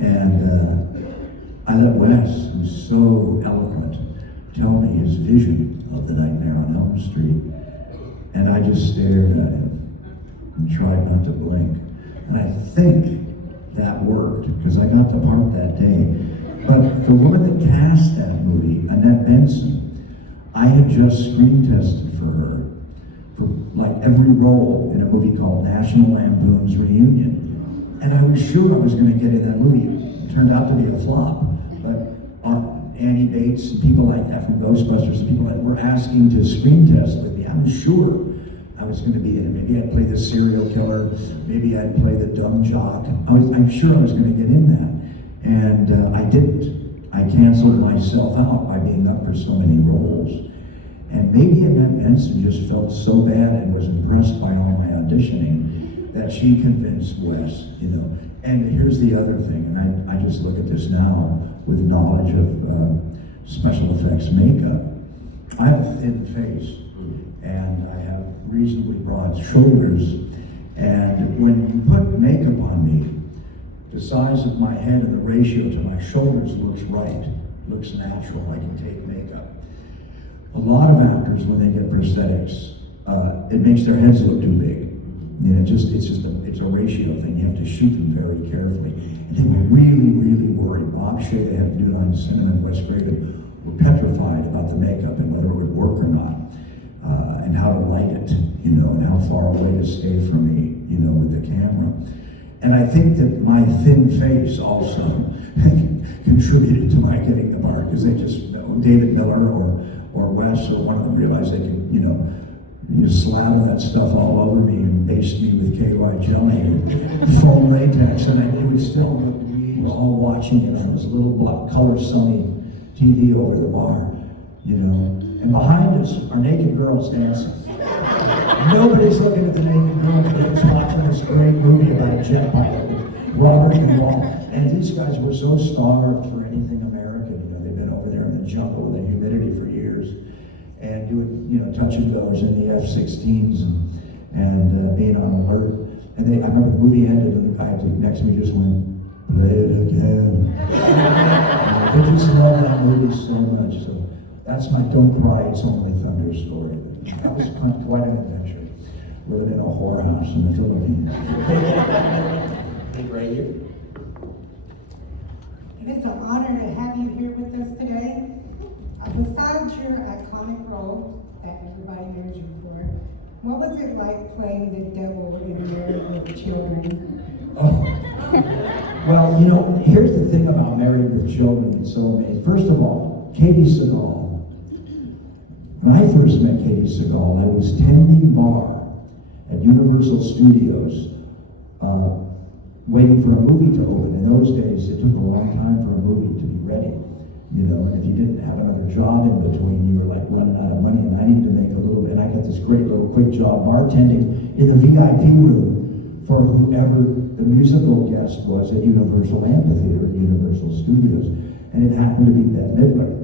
And I let Wes, who's so eloquent, tell me his vision of the Nightmare on Elm Street. And I just stared at him and tried not to blink. And I think that worked, because I got the part that day. But the woman that cast that movie, Annette Benson, I had just screen tested for her for like every role in a movie called National Lampoon's Reunion. And I was sure I was going to get in that movie. It turned out to be a flop. But Annie Bates and people like that from Ghostbusters, and people that were asking to screen test with me, I was sure I was going to be in it. Maybe I'd play the serial killer. Maybe I'd play the dumb jock. I'm sure I was going to get in that. And I didn't. I canceled myself out by being up for so many roles. And maybe Annette Benson just felt so bad and was impressed by all my auditioning that she convinced Wes, you know. And here's the other thing, and I just look at this now with knowledge of special effects makeup. I have a thin face, and I have reasonably broad shoulders, and when you put makeup on me, the size of my head and the ratio to my shoulders looks right, looks natural. I can take makeup. A lot of actors, when they get prosthetics, it makes their heads look too big. You know, it's a ratio thing. You have to shoot them very carefully. And they were really, really worried. Bob Shea, they had to do it on cinema, and Wes Craven were petrified about the makeup and whether it would work or not, and how to light it, you know, and how far away to stay from me, you know, with the camera. And I think that my thin face also contributed to my getting the part, because they just, David Miller or Wes or one of them realized they could, you know, you slather that stuff all over me and baste me with KY jelly and foam latex, and it would still look, we were all watching it on this little black color Sony TV over the bar, you know. And behind us are naked girls dancing. Nobody's looking at the naked girls, but it's watching this great movie about a jet pilot with Robert Duvall. And these guys were so starved for anything American, you know. They've been over there in the jungle with the humidity for years, and doing, you know, touch and goes in the F-16s and being on alert. And I remember the movie ended, and the guy next to me just went, "Play it again." They just love that movie so much. So that's my "Don't Cry, It's Only Thunder" story. That was quite an adventure, living in a whorehouse in the Philippines. Right here. It is an honor to have you here with us today. Besides your iconic role that everybody knows you for, what was it like playing the devil in Married with Children? Oh. Well, you know, here's the thing about Married with Children. It's so amazing. First of all, Katie Seagal. When I first met Katie Seagal, I was tending bar at Universal Studios, waiting for a movie to open. In those days, it took a long time for a movie to be ready. You know, and if you didn't have another job in between, you were like running out of money, and I needed to make a little bit. And I got this great little quick job bartending in the VIP room for whoever the musical guest was at Universal Amphitheater at Universal Studios. And it happened to be Bette Midler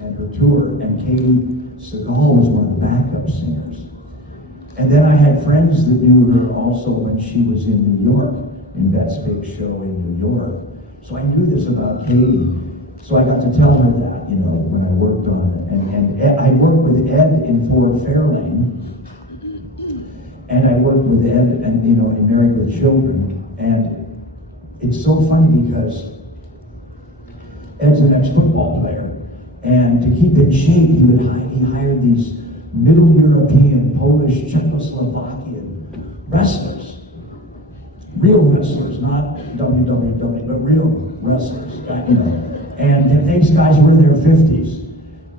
and her tour, and Katie Seagal was one of the backup singers. And then I had friends that knew her also when she was in New York, in Bette's big show in New York. So I knew this about Katie. So I got to tell her that, you know, when I worked on it. And I worked with Ed in Ford Fairlane, and I worked with Ed, and you know, in Married with Children. And it's so funny because Ed's an ex-football player, and to keep in shape, he hired these Middle European, Polish, Czechoslovakian wrestlers, real wrestlers, not WWW, but real wrestlers, you know. And these guys were in their 50s,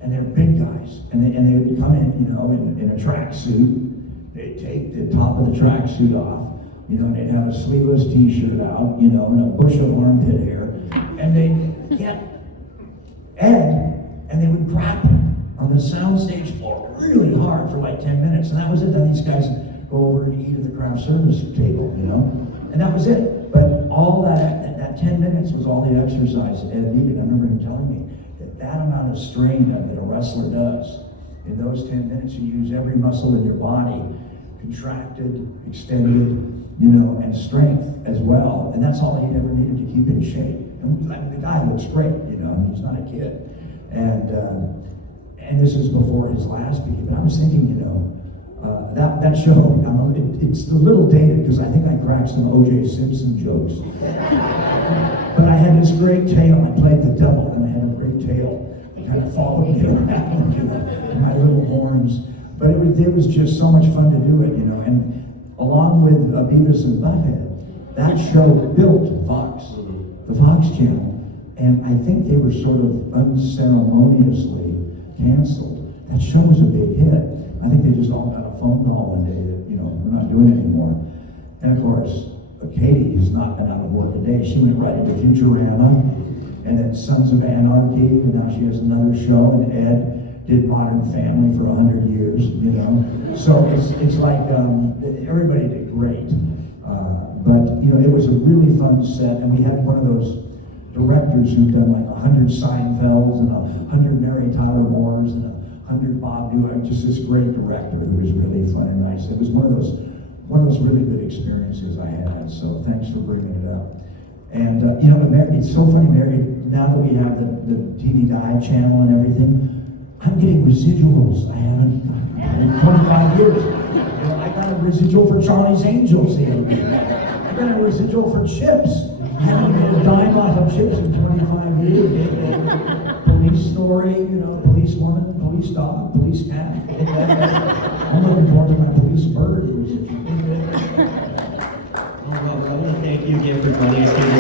and they're big guys, and they would come in, you know, in a tracksuit. They'd take the top of the tracksuit off, you know, and they'd have a sleeveless T-shirt out, you know, and a bush of armpit hair, and they'd get Ed, and they would grab him on the soundstage floor really hard for like 10 minutes, and that was it. Then these guys go over and eat at the craft service table, you know, and that was it. But all that 10 minutes was all the exercise Ed needed. I remember him telling me that amount of strain that a wrestler does in those 10 minutes, you use every muscle in your body, contracted, extended, you know, and strength as well. And that's all he ever needed to keep in shape. And I mean, the guy looks great, you know, I mean, he's not a kid. And this is before his last beat. But I was thinking, you know, that show, it's a little dated because I think I cracked some O.J. Simpson jokes. But I had this great tail. I played the devil, and I had a great tail that kind of followed me around, you know, my little horns. But it was just so much fun to do it, you know. And along with Beavis and Butthead, that show built Fox, the Fox channel. And I think they were sort of unceremoniously canceled. That show was a big hit. I think they just all got a phone call one day that, you know, we're not doing it anymore. And of course, Katie has not been out of work a day. She went right into Futurama, and then Sons of Anarchy, and now she has another show, and Ed did Modern Family for 100 years, you know. So it's like everybody did great. But, you know, it was a really fun set, and we had one of those directors who'd done like 100 Seinfelds and 100 Mary Tyler Moores and 100 Bob Newhart, just this great director who was really fun and nice. It was one of those really good experiences I had. So thanks for bringing it up. And you know, it's so funny, Mary. Now that we have the TV Guide channel and everything, I'm getting residuals. I haven't in 25 years. You know, I got a residual for Charlie's Angels the other day. I got a residual for Chips. I haven't made a dime off of Chips in 25 years. Police Story, you know, police woman, police dog, police cat. I'm looking forward to my police bird. Oh, well, I want to thank you again for joining us here